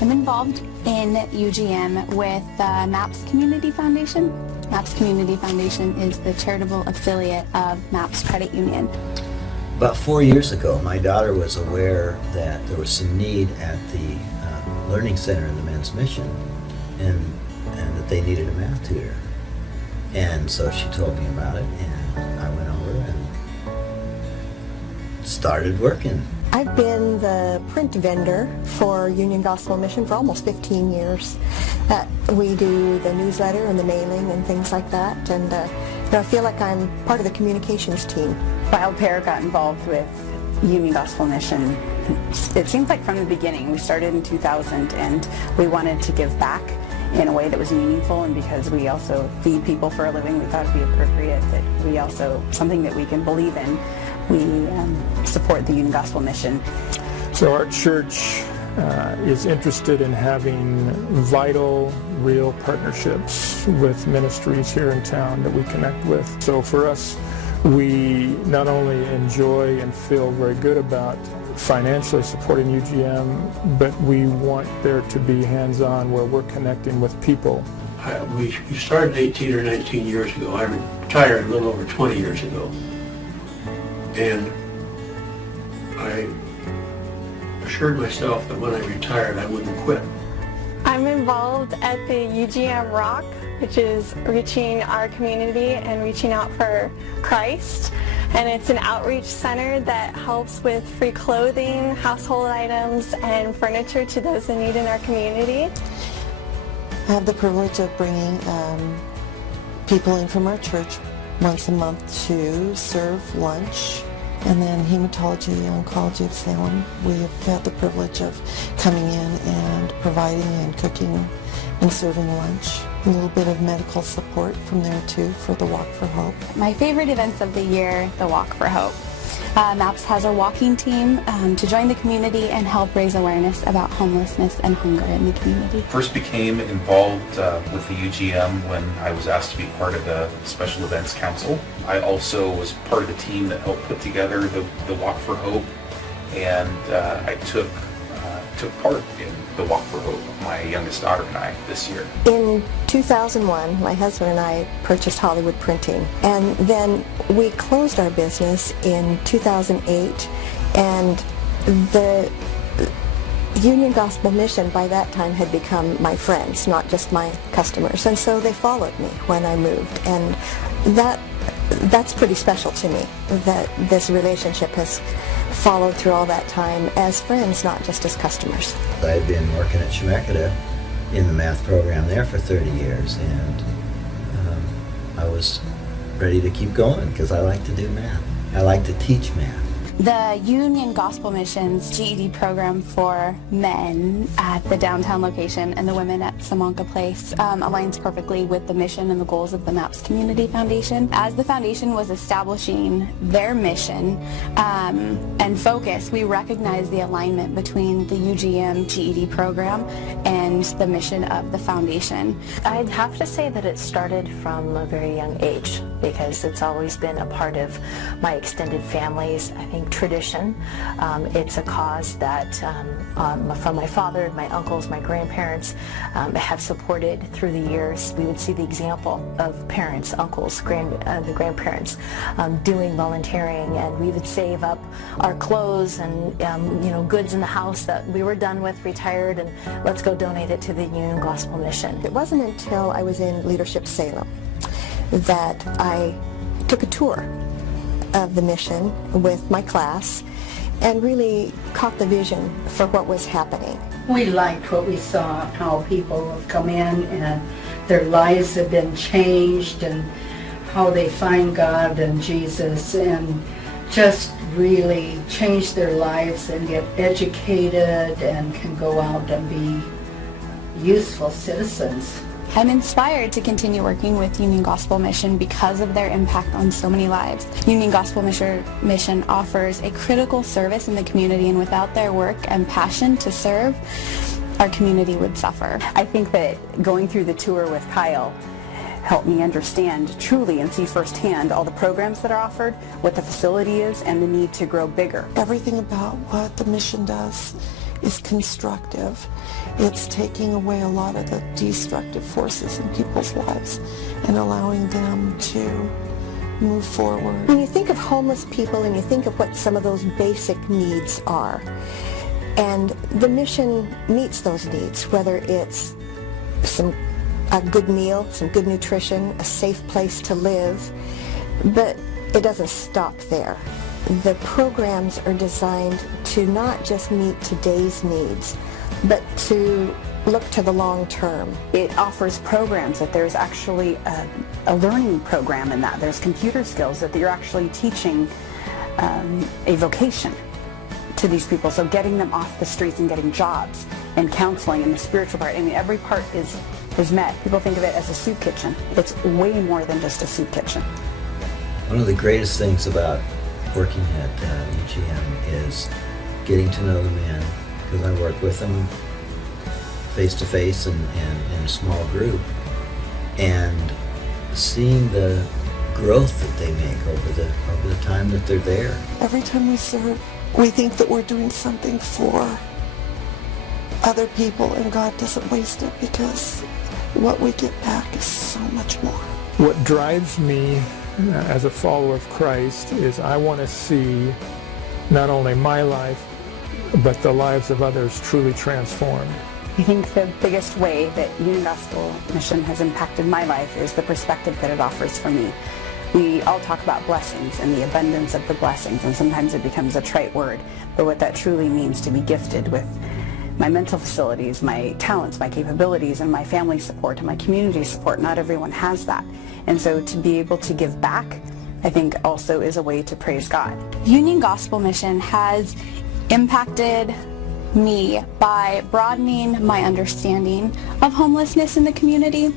I'm involved in UGM with the MAPS Community Foundation. MAPS Community Foundation is the charitable affiliate of MAPS Credit Union. About 4 years ago, my daughter was aware that there was some need at the Learning Center in the Men's Mission, and that they needed a math tutor. And so she told me about it, and I went over and started working. I've been the print vendor for Union Gospel Mission for almost 15 years. We do the newsletter and the mailing and things like that, and I feel like I'm part of the communications team. Wildpair got involved with Union Gospel Mission. It seems like from the beginning. We started in 2000 and we wanted to give back in a way that was meaningful, and because we also feed people for a living, we thought it would be appropriate that we also, something that we can believe in, we support the Union Gospel Mission. So our church is interested in having vital, real partnerships with ministries here in town that we connect with. So for us, we not only enjoy and feel very good about financially supporting UGM, but we want there to be hands-on where we're connecting with people. We started 18 or 19 years ago. I retired a little over 20 years ago. And I assured myself that when I retired, I wouldn't quit. I'm involved at the UGM Rock, which is reaching our community and reaching out for Christ. And it's an outreach center that helps with free clothing, household items, and furniture to those in need in our community. I have the privilege of bringing people in from our church once a month to serve lunch. And then Hematology Oncology of Salem, we have had the privilege of coming in and providing and cooking and serving lunch. A little bit of medical support from there too for the Walk for Hope. My favorite events of the year, the Walk for Hope. MAPS has a walking team to join the community and help raise awareness about homelessness and hunger in the community. First became involved with the UGM when I was asked to be part of the Special Events Council. I also was part of the team that helped put together the Walk for Hope, and I took part in the Walk for Hope, my youngest daughter and I, this year. In 2001, my husband and I purchased Hollywood Printing, and then we closed our business in 2008, and the Union Gospel Mission by that time had become my friends, not just my customers, and so they followed me when I moved, and that's pretty special to me, that this relationship has followed through all that time as friends, not just as customers. I had been working at Chemeketa in the math program there for 30 years, and I was ready to keep going because I like to do math. I like to teach math. The Union Gospel Mission's GED program for men at the downtown location and the women at Samanka Place aligns perfectly with the mission and the goals of the MAPS Community Foundation. As the foundation was establishing their mission and focus, we recognized the alignment between the UGM GED program and the mission of the foundation. I'd have to say that it started from a very young age because it's always been a part of my extended family's, I think, tradition. It's a cause that from my father, my uncles, my grandparents have supported through the years. We would see the example of parents, uncles, the grandparents doing volunteering, and we would save up our clothes and goods in the house that we were done with, retired, and let's go donate it to the Union Gospel Mission. It wasn't until I was in Leadership Salem that I took a tour of the mission with my class and really caught the vision for what was happening. We liked what we saw, how people have come in and their lives have been changed and how they find God and Jesus and just really change their lives and get educated and can go out and be useful citizens. I'm inspired to continue working with Union Gospel Mission because of their impact on so many lives. Union Gospel Mission offers a critical service in the community, and without their work and passion to serve, our community would suffer. I think that going through the tour with Kyle helped me understand truly and see firsthand all the programs that are offered, what the facility is, and the need to grow bigger. Everything about what the mission does is constructive. It's taking away a lot of the destructive forces in people's lives and allowing them to move forward. When you think of homeless people and you think of what some of those basic needs are, and the mission meets those needs, whether it's a good meal, some good nutrition, a safe place to live, but it doesn't stop there. The programs are designed to not just meet today's needs, but to look to the long term. It offers programs that there's actually a learning program in that. There's computer skills that you're actually teaching a vocation to these people. So getting them off the streets and getting jobs and counseling and the spiritual part. I mean, every part is met. People think of it as a soup kitchen. It's way more than just a soup kitchen. One of the greatest things about working at UGM is getting to know the men, because I work with them face to face and in a small group, and seeing the growth that they make over the time that they're there. Every time we serve, we think that we're doing something for other people, and God doesn't waste it, because what we get back is so much more. What drives me as a follower of Christ is I want to see not only my life, but the lives of others truly transformed. I think the biggest way that Union Gospel Mission has impacted my life is the perspective that it offers for me. We all talk about blessings and the abundance of the blessings, and sometimes it becomes a trite word, but what that truly means to be gifted with my mental facilities, my talents, my capabilities, and my family support and my community support. Not everyone has that. And so to be able to give back, I think also is a way to praise God. Union Gospel Mission has impacted me by broadening my understanding of homelessness in the community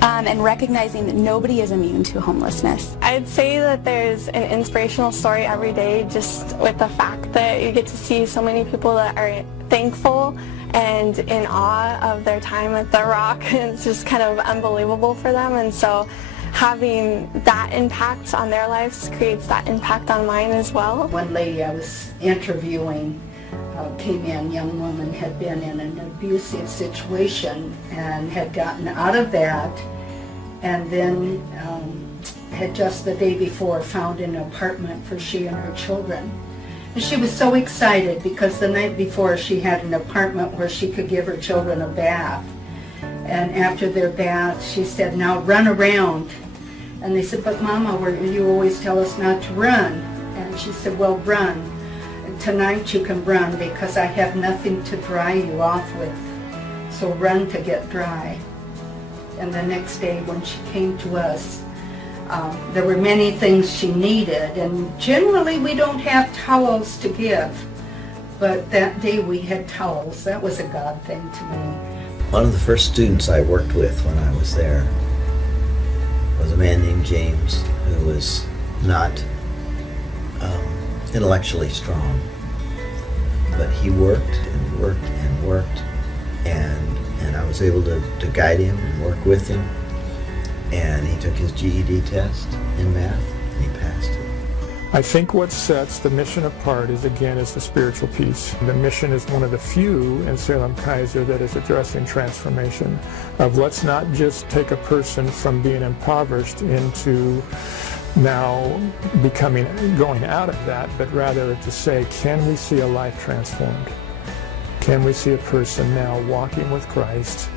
and recognizing that nobody is immune to homelessness. I'd say that there's an inspirational story every day, just with the fact that you get to see so many people that are thankful and in awe of their time at the Rock. It's just kind of unbelievable for them, and so having that impact on their lives creates that impact on mine as well. One lady I was interviewing came in, young woman, had been in an abusive situation and had gotten out of that, and then had just the day before found an apartment for she and her children. And she was so excited because the night before she had an apartment where she could give her children a bath. And after their bath, she said, "Now run around." And they said, "But Mama, you always tell us not to run." And she said, "Well, run. Tonight you can run because I have nothing to dry you off with. So run to get dry." And the next day when she came to us, there were many things she needed, and generally we don't have towels to give, but that day we had towels. That was a God thing to me. One of the first students I worked with when I was there was a man named James, who was not intellectually strong, but he worked and worked and worked, and I was able to guide him and work with him, and he took his GED test in math and he passed it. I think what sets the mission apart is the spiritual piece. The mission is one of the few in Salem-Keizer that is addressing transformation of let's not just take a person from being impoverished into now going out of that, but rather to say, can we see a life transformed? Can we see a person now walking with Christ,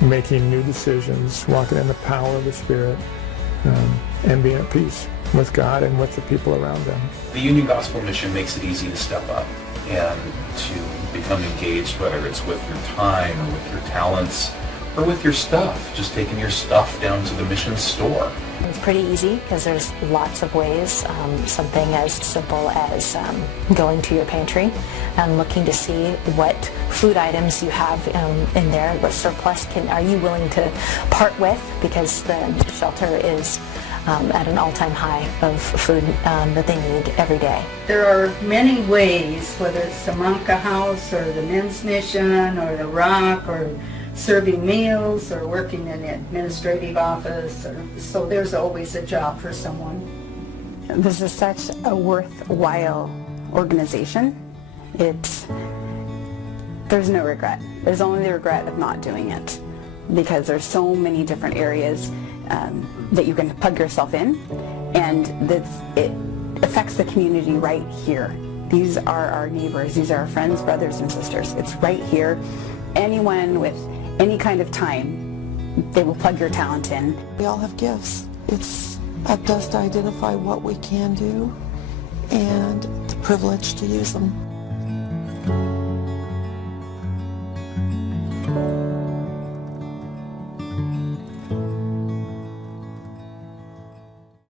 making new decisions, walking in the power of the Spirit, and being at peace with God and with the people around them? The Union Gospel Mission makes it easy to step up and to become engaged, whether it's with your time or with your talents or with your stuff, just taking your stuff down to the mission store. It's pretty easy because there's lots of ways. Something as simple as going to your pantry and looking to see what food items you have in there, what surplus are you willing to part with, because the shelter is at an all-time high of food that they need every day. There are many ways, whether it's the Manka House or the Men's Mission or the Rock or serving meals or working in the administrative office, so there's always a job for someone. This is such a worthwhile organization. there's no regret. There's only the regret of not doing it, because there's so many different areas that you can plug yourself in, and it affects the community right here. These are our neighbors. These are our friends, brothers, and sisters. It's right here. Anyone with any kind of time, they will plug your talent in. We all have gifts. It's up to us to identify what we can do and the privilege to use them.